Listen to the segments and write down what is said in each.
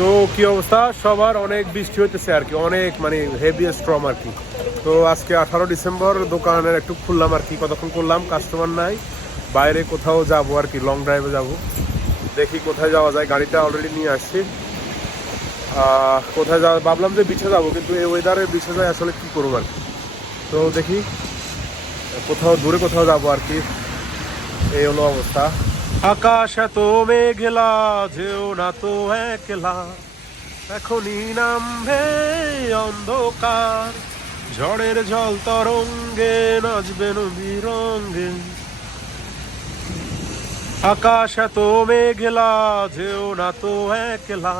তো কি অবস্থা সবার? অনেক বৃষ্টি হইতেছে আর কি, অনেক মানে হেভি স্ট্রম আর কি। তো আজকে 18 ডিসেম্বর দোকানের একটু খুললাম আর কি, কতক্ষণ করলাম, কাস্টমার নাই, বাইরে কোথাও যাবো আর কি, লং ড্রাইভে যাব। দেখি কোথায় যাওয়া যায়, গাড়িটা অলরেডি নিয়ে আসছি। কোথায় যাওয়া ভাবলাম যে বিচে যাবো, কিন্তু এই ওয়েদারে বিচে যায় আসলে কি করবো আর কি। তো দেখি কোথাও দূরে কোথাও যাবো আর কি, এই হলো অবস্থা। আকাশ এত মেঘলা, যেও না তো একলা, এখনই নামবে অন্ধকার, ঝড়ের জল তরঙ্গে নাচবে নবীরঙ্গে। আকাশ এত মেঘলা, যেও না তো একলা,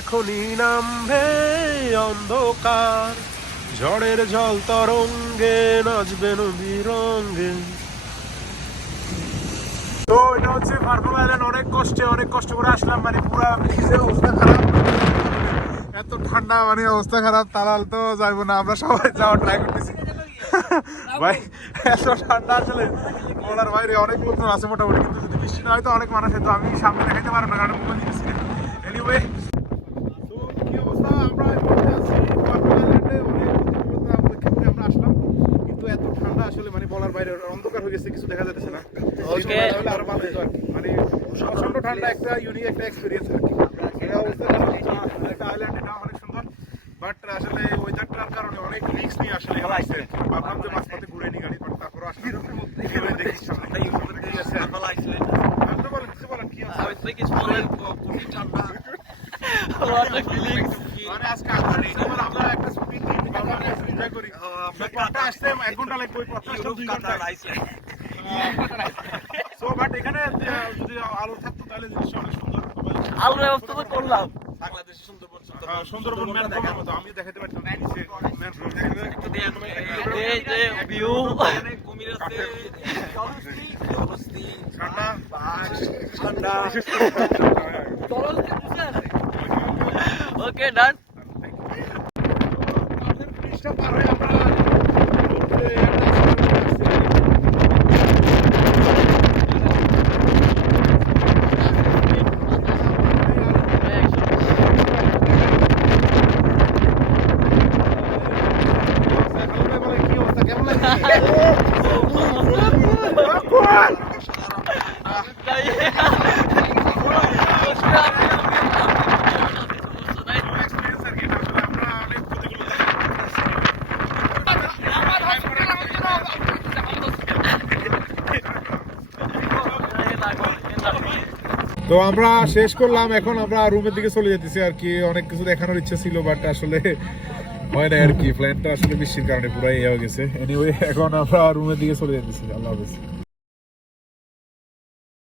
এখনই নামবে অন্ধকার, ঝড়ের জল তরঙ্গে নাচবে নবীরঙ্গে। তো এটা হচ্ছে পার্পল আইল্যান্ড। অনেক কষ্ট করে আসলাম, মানে পুরো ভিজে অবস্থা খারাপ, এত ঠান্ডা, মানে অবস্থা খারাপ। তালাল তো যাইবো না, আমরা সবাই যাওয়ার ট্রাই করতেছি ভাই, এত ঠান্ডা আসলে বলার বাইরে। অনেক লোকজন আছে মোটামুটি, কিন্তু যদি বৃষ্টি না হয় তো অনেক মানুষ হয়তো, আমি সামনে দেখাইতে পারবো না কারণ মোবাইল দিতেছি। এনিওয়ে, তো কি অবস্থা, আমরা আছি পার্পল আইল্যান্ডে। অনেক ক্ষেত্রে আমরা আসলাম, কিন্তু এত ঠান্ডা আসলে মানে বলার বাইরে, অন্ধকার হয়ে গেছে, কিছু দেখা যাচ্ছে না। আরো ভালো হতো আর কি, মানে প্রচন্ড ঠান্ডা, একটা ইউনিক একটা এক্সপিরিয়েন্স আর কি। এই অবস্থা একটা আইল্যান্ড, এটা অনেক সুন্দর, বাট আসলে ওয়েদারটার কারণে অনেক রিস্ক নিয়ে আসলে আসছে। ভাবলাম যে মাঝপথে ঘুরে নি গাড়ি, বাট তারপরে আসলে দেখি সামনে কি আছে। আপনি বলেন, কিছু বলেন, কি আছে? মানে আজকে আমরা একটা স্পিড এনজয় করি, আসতে 1 ঘন্টা লাগবে, ওই পথটা 2 ঘন্টা। সো বাট এখানে যদি আলো থাকতো তাহলে জিনিসটা অনেক সুন্দর। আলোর ব্যবস্থা তো করলাম, বাংলাদেশের সুন্দরবন ম্যান দেখার মতো, আমি দেখাতে পারতাম না। এই যে ভিউ ঠান্ডা ওকে ডান। পার হয়ে আমরা তো আমরা শেষ করলাম, এখন আমরা রুমের দিকে চলে যেতেছি আর কি। অনেক কিছু দেখানোর ইচ্ছা ছিল, বাট আসলে হয় না আর কি, প্ল্যানটা আসলে বৃষ্টির কারণে পুরাই হয়ে গেছে। এনিওয়ে, এখন আমরা রুমের দিকে চলে যেতেছি। আল্লাহ হাফেজ।